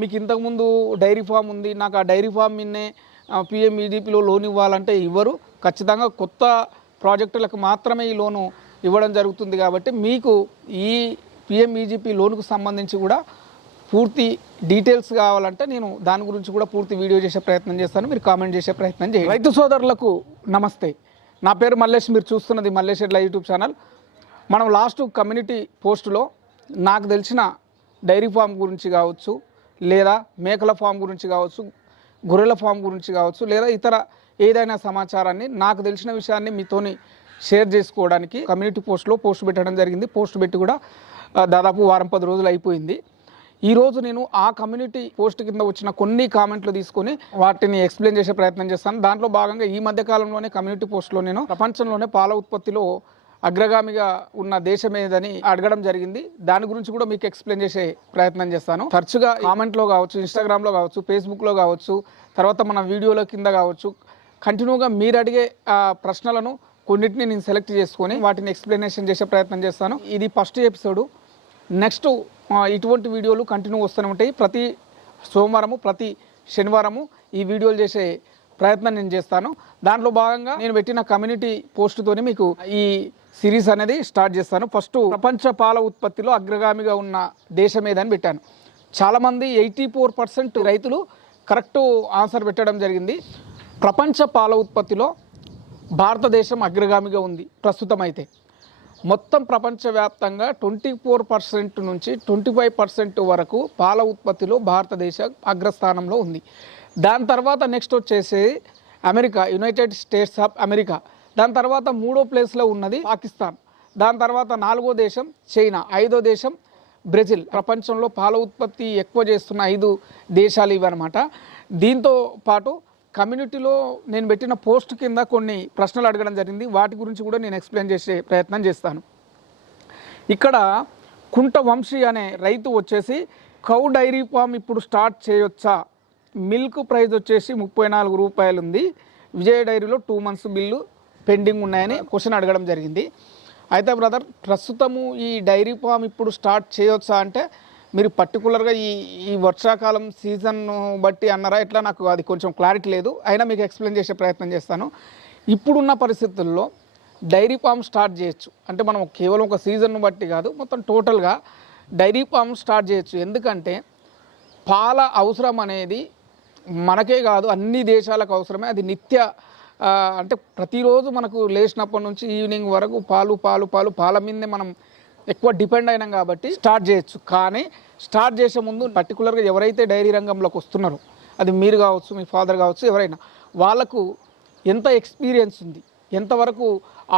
మీకు ఇంతకుముందు dairy farm ఉంది. నాకు ఆ డైరీ ఫామ్ మిన్నే పిఎంఈడిపిలో లోన్ ఇవ్వాలంటే ఇవ్వరు. ఖచ్చితంగా కొత్త ప్రాజెక్టులకు మాత్రమే ఈ లోను ఇవ్వడం జరుగుతుంది కాబట్టి మీకు ఈ పిఎంఈజీపీ లోన్కు సంబంధించి కూడా పూర్తి డీటెయిల్స్ కావాలంటే నేను దాని గురించి కూడా పూర్తి వీడియో చేసే ప్రయత్నం చేస్తాను. మీరు కామెంట్ చేసే ప్రయత్నం చేయండి. రైతు సోదరులకు నమస్తే. నా పేరు మల్లేష్. మీరు చూస్తున్నది మల్లేష్ ఎడ్ల యూట్యూబ్ ఛానల్. మనం లాస్ట్ కమ్యూనిటీ పోస్టులో నాకు తెలిసిన డైరీ ఫామ్ గురించి కావచ్చు లేదా మేకల ఫామ్ గురించి కావచ్చు గొర్రెల ఫామ్ గురించి కావచ్చు లేదా ఇతర ఏదైనా సమాచారాన్ని నాకు తెలిసిన విషయాన్ని మీతోని షేర్ చేసుకోవడానికి కమ్యూనిటీ పోస్ట్లో పోస్ట్ పెట్టడం జరిగింది. పోస్ట్ పెట్టి కూడా దాదాపు వారం పది రోజులు అయిపోయింది. ఈరోజు నేను ఆ కమ్యూనిటీ పోస్ట్ కింద వచ్చిన కొన్ని కామెంట్లు తీసుకొని వాటిని ఎక్స్ప్లెయిన్ చేసే ప్రయత్నం చేస్తాను. దాంట్లో భాగంగా ఈ మధ్యకాలంలోనే కమ్యూనిటీ పోస్ట్లో నేను ప్రపంచంలోనే పాల ఉత్పత్తిలో అగ్రగామిగా ఉన్న దేశం ఏదని అడగడం జరిగింది. దాని గురించి కూడా మీకు ఎక్స్ప్లెయిన్ చేసే ప్రయత్నం చేస్తాను. తరచుగా కామెంట్లో కావచ్చు ఇన్స్టాగ్రామ్లో కావచ్చు ఫేస్బుక్లో కావచ్చు తర్వాత మన వీడియోల కింద కావచ్చు కంటిన్యూగా మీరు అడిగే ఆ, ప్రశ్నలను కొన్నిటిని నేను సెలెక్ట్ చేసుకొని వాటిని ఎక్స్ప్లెనేషన్ చేసే ప్రయత్నం చేస్తాను. ఇది ఫస్ట్ ఎపిసోడు. నెక్స్ట్ ఇటువంటి వీడియోలు కంటిన్యూ వస్తూనే ఉంటాయి. ప్రతి సోమవారము ప్రతి శనివారము ఈ వీడియోలు చేసే ప్రయత్నం నేను చేస్తాను. దాంట్లో భాగంగా నేను పెట్టిన కమ్యూనిటీ పోస్టుతోని మీకు ఈ సిరీస్ అనేది స్టార్ట్ చేస్తాను. ఫస్ట్ ప్రపంచ పాల ఉత్పత్తిలో అగ్రగామిగా ఉన్న దేశం ఏదని పెట్టాను. చాలామంది ఎయిటీ ఫోర్ పర్సెంట్ రైతులు కరెక్ట్ ఆన్సర్ పెట్టడం జరిగింది. ప్రపంచ పాల ఉత్పత్తిలో భారతదేశం అగ్రగామిగా ఉంది ప్రస్తుతం అయితే మొత్తం ప్రపంచవ్యాప్తంగా ట్వంటీ ఫోర్ పర్సెంట్ నుంచి ట్వంటీ ఫైవ్ పర్సెంట్ వరకు పాల ఉత్పత్తిలో భారతదేశం అగ్రస్థానంలో ఉంది. దాని తర్వాత నెక్స్ట్ వచ్చేసి America United States of America. దాని తర్వాత మూడో ప్లేస్లో ఉన్నది పాకిస్తాన్. దాని తర్వాత నాలుగో దేశం చైనా. ఐదో దేశం బ్రెజిల్. ప్రపంచంలో పాల ఉత్పత్తి ఎక్కువ చేస్తున్న ఐదు దేశాలు ఇవన్నమాట. దీంతో పాటు కమ్యూనిటీలో నేను పెట్టిన పోస్ట్ కింద కొన్ని ప్రశ్నలు అడగడం జరిగింది. వాటి గురించి కూడా నేను ఎక్స్ప్లెయిన్ చేసే ప్రయత్నం చేస్తాను. ఇక్కడ కుంట వంశీ అనే రైతు వచ్చేసి కౌ డైరీ ఫామ్ ఇప్పుడు స్టార్ట్ చేయొచ్చా? మిల్క్ ప్రైస్ వచ్చేసి ముప్పై నాలుగు రూపాయలు ఉంది విజయ డైరీలో టూ మంత్స్ బిల్లు పెండింగ్ ఉన్నాయని క్వశ్చన్ అడగడం జరిగింది. అయితే బ్రదర్ ప్రస్తుతము ఈ డైరీ ఫామ్ ఇప్పుడు స్టార్ట్ చేయొచ్చా అంటే మీరు పర్టికులర్గా ఈ ఈ వర్షాకాలం సీజన్ బట్టి అన్నారా? ఇట్లా నాకు అది కొంచెం క్లారిటీ లేదు. అయినా మీకు ఎక్స్ప్లెయిన్ చేసే ప్రయత్నం చేస్తాను. ఇప్పుడున్న పరిస్థితుల్లో డైరీ ఫామ్ స్టార్ట్ చేయొచ్చు. అంటే మనం కేవలం ఒక సీజన్ను బట్టి కాదు మొత్తం టోటల్గా డైరీ ఫామ్ స్టార్ట్ చేయొచ్చు. ఎందుకంటే పాల అవసరం అనేది మనకే కాదు అన్ని దేశాలకు అవసరమే. అది నిత్య అంటే ప్రతిరోజు మనకు లేచినప్పటి నుంచి ఈవినింగ్ వరకు పాలు పాలు పాలు పాల మీదనే మనం ఎక్కువ డిపెండ్ అయినాం కాబట్టి స్టార్ట్ చేయొచ్చు. కానీ స్టార్ట్ చేసే ముందు పర్టికులర్గా ఎవరైతే డైరీ రంగంలోకి వస్తున్నారో అది మీరు కావచ్చు మీ ఫాదర్ కావచ్చు ఎవరైనా వాళ్ళకు ఎంత ఎక్స్పీరియన్స్ ఉంది ఎంతవరకు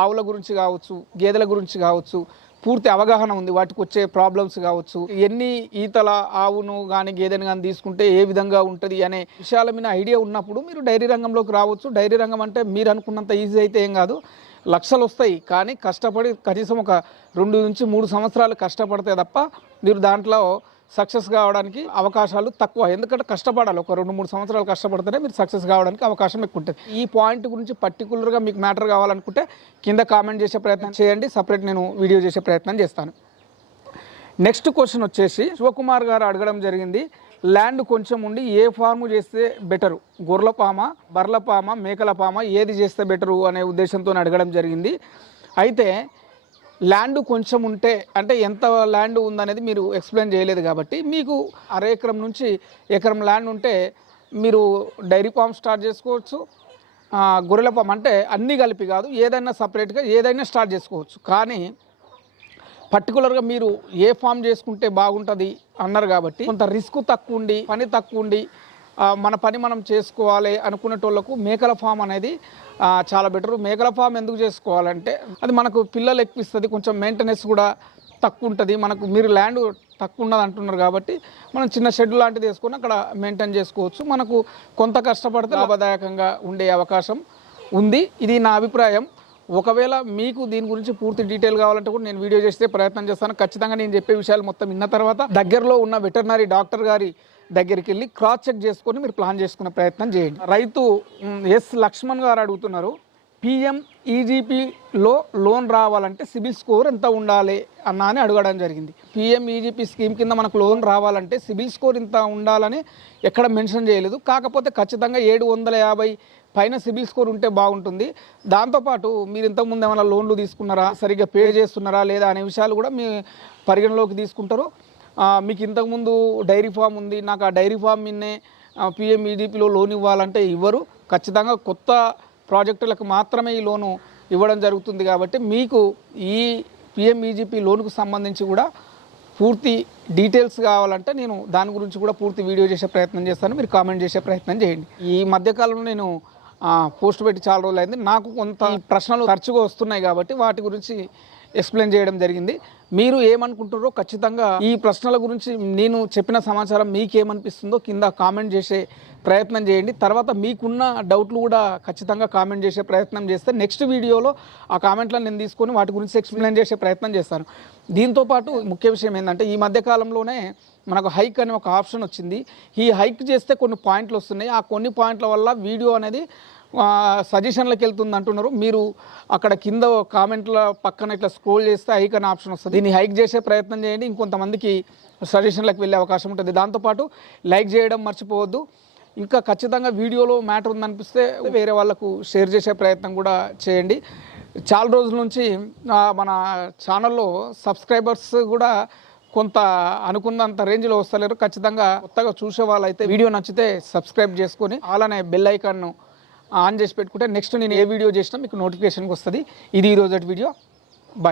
ఆవుల గురించి కావచ్చు గేదెల గురించి కావచ్చు పూర్తి అవగాహన ఉంది. వాటికి వచ్చే ప్రాబ్లమ్స్ కావచ్చు. ఎన్ని ఈతల ఆవును కానీ గేదెను కానీ తీసుకుంటే ఏ విధంగా ఉంటుంది అనే విషయాల మీద ఐడియా ఉన్నప్పుడు మీరు డైరీ రంగంలోకి రావచ్చు. డైరీ రంగం అంటే మీరు అనుకున్నంత ఈజీ అయితే ఏం కాదు. లక్షలు వస్తాయి. కానీ కష్టపడి కనీసం ఒక రెండు నుంచి మూడు సంవత్సరాలు కష్టపడితే తప్ప మీరు దాంట్లో సక్సెస్ కావడానికి అవకాశాలు తక్కువ. ఎందుకంటే కష్టపడాలి. ఒక రెండు మూడు సంవత్సరాలు కష్టపడితేనే మీరు సక్సెస్ కావడానికి అవకాశం ఎక్కువ ఉంటుంది ఈ పాయింట్ గురించి పర్టికులర్గా మీకు మ్యాటర్ కావాలనుకుంటే కింద కామెంట్ చేసే ప్రయత్నం చేయండి. సపరేట్ నేను వీడియో చేసే ప్రయత్నం చేస్తాను. నెక్స్ట్ క్వశ్చన్ వచ్చేసి శివకుమార్ గారు అడగడం జరిగింది ల్యాండ్ కొంచెం ఉండి ఏ ఫార్మ్ చేస్తే బెటరు? గొర్రెల పామ బర్ల పామ మేకల పామ ఏది చేస్తే బెటరు? అనే ఉద్దేశంతో అడగడం జరిగింది. అయితే ల్యాండ్ కొంచెం ఉంటే అంటే ఎంత ల్యాండ్ ఉందనేది మీరు ఎక్స్ప్లెయిన్ చేయలేదు కాబట్టి మీకు అర ఎకరం నుంచి ఎకరం ల్యాండ్ ఉంటే మీరు డైరీ ఫామ్ స్టార్ట్ చేసుకోవచ్చు గొర్రెల ఫామ్ అంటే అన్నీ కలిపి కాదు ఏదైనా సపరేట్గా ఏదైనా స్టార్ట్ చేసుకోవచ్చు. కానీ పర్టికులర్గా మీరు ఏ ఫామ్ చేసుకుంటే బాగుంటుంది అన్నారు కాబట్టి కొంత రిస్క్ తక్కువ ఉండి పని తక్కువ ఉండి మన పని మనం చేసుకోవాలి అనుకునేటోళ్ళకు మేకల ఫామ్ అనేది చాలా బెటర్. మేకల ఫామ్ ఎందుకు చేసుకోవాలంటే అది మనకు పిల్లలు ఎక్కువిస్తుంది కొంచెం మెయింటెనెన్స్ కూడా తక్కువ ఉంటుంది. మనకు మీరు ల్యాండ్ తక్కువ ఉన్నది అంటున్నారు కాబట్టి మనం చిన్న షెడ్ లాంటిది వేసుకొని అక్కడ మెయింటైన్ చేసుకోవచ్చు. మనకు కొంత కష్టపడితే లాభదాయకంగా ఉండే అవకాశం ఉంది. ఇది నా అభిప్రాయం. ఒకవేళ మీకు దీని గురించి పూర్తి డీటెయిల్ కావాలంటే కూడా నేను వీడియో చేస్తే ప్రయత్నం చేస్తాను. ఖచ్చితంగా నేను చెప్పే విషయాలు మొత్తం విన్న తర్వాత దగ్గరలో ఉన్న వెటర్నరీ డాక్టర్ గారి దగ్గరికి వెళ్ళి క్రాస్ చెక్ చేసుకొని మీరు ప్లాన్ చేసుకునే ప్రయత్నం చేయండి. రైతు ఎస్ లక్ష్మణ్ గారు అడుగుతున్నారు పిఎం ఈజీపీలో లోన్ రావాలంటే సిబిల్ స్కోర్ ఎంత ఉండాలి? అన్న అని అడగడం జరిగింది. పిఎం ఈజీపీ స్కీమ్ కింద మనకు లోన్ రావాలంటే సిబిల్ స్కోర్ ఇంత ఉండాలని ఎక్కడ మెన్షన్ చేయలేదు. కాకపోతే ఖచ్చితంగా ఏడు వందల యాభై పైన సిబిల్ స్కోర్ ఉంటే బాగుంటుంది. దాంతోపాటు మీరు ఇంతకుముందు ఏమైనా లోన్లు తీసుకున్నారా? సరిగ్గా పే చేస్తున్నారా లేదా అనే విషయాలు కూడా మీ పరిగణలోకి తీసుకుంటారు. మీకు ఇంతకుముందు డైరీ ఫామ్ ఉంది. నాకు ఆ డైరీ ఫామ్ మిన్నే పిఎం లోన్ ఇవ్వాలంటే ఇవ్వరు. ఖచ్చితంగా కొత్త ప్రాజెక్టులకు మాత్రమే ఈ లోను ఇవ్వడం జరుగుతుంది కాబట్టి మీకు ఈ పిఎంఈజీపీ లోన్కు సంబంధించి కూడా పూర్తి డీటెయిల్స్ కావాలంటే నేను దాని గురించి కూడా పూర్తి వీడియో చేసే ప్రయత్నం చేస్తాను. మీరు కామెంట్ చేసే ప్రయత్నం చేయండి. ఈ మధ్యకాలంలో నేను పోస్ట్ పెట్టి చాలా రోజులు అయింది నాకు కొంత ప్రశ్నలు తరచుగా వస్తున్నాయి కాబట్టి వాటి గురించి ఎక్స్ప్లెయిన్ చేయడం జరిగింది. మీరు ఏమనుకుంటారో ఖచ్చితంగా ఈ ప్రశ్నల గురించి నేను చెప్పిన సమాచారం మీకేమనిపిస్తుందో కింద కామెంట్ చేసే ప్రయత్నం చేయండి. తర్వాత మీకున్న డౌట్లు కూడా ఖచ్చితంగా కామెంట్ చేసే ప్రయత్నం చేస్తే నెక్స్ట్ వీడియోలో ఆ కామెంట్లను నేను తీసుకొని వాటి గురించి ఎక్స్ప్లెయిన్ చేసే ప్రయత్నం చేస్తాను. దీంతోపాటు ముఖ్య విషయం ఏంటంటే ఈ మధ్య కాలంలోనే మనకు హైక్ అనే ఒక ఆప్షన్ వచ్చింది. ఈ హైక్ చేస్తే కొన్ని పాయింట్లు వస్తున్నాయి. ఆ కొన్ని పాయింట్ల వల్ల వీడియో అనేది సజెషన్లకు వెళ్తుంది అంటున్నారు. మీరు అక్కడ కింద కామెంట్ల పక్కన ఇట్లా స్క్రోల్ చేస్తే హైక్ అనే ఆప్షన్ వస్తుంది. దీన్ని హైక్ చేసే ప్రయత్నం చేయండి. ఇంకొంతమందికి సజెషన్లకు వెళ్ళే అవకాశం ఉంటుంది. దాంతోపాటు లైక్ చేయడం మర్చిపోవద్దు. ఇంకా ఖచ్చితంగా వీడియోలో మ్యాటర్ ఉందనిపిస్తే వేరే వాళ్ళకు షేర్ చేసే ప్రయత్నం కూడా చేయండి. చాలా రోజుల నుంచి మన ఛానల్లో సబ్స్క్రైబర్స్ కూడా కొంత అనుకున్నంత రేంజ్లో వస్తలేరు. ఖచ్చితంగా కొత్తగా చూసే వాళ్ళైతే వీడియో నచ్చితే సబ్స్క్రైబ్ చేసుకొని అలానే బెల్ ఐకాన్ను ఆన్ చేసి పెట్టుకుంటే నెక్స్ట్ నేను ఏ వీడియో చేసినా మీకు నోటిఫికేషన్కి వస్తుంది. ఇది ఈరోజు వీడియో. బాయ్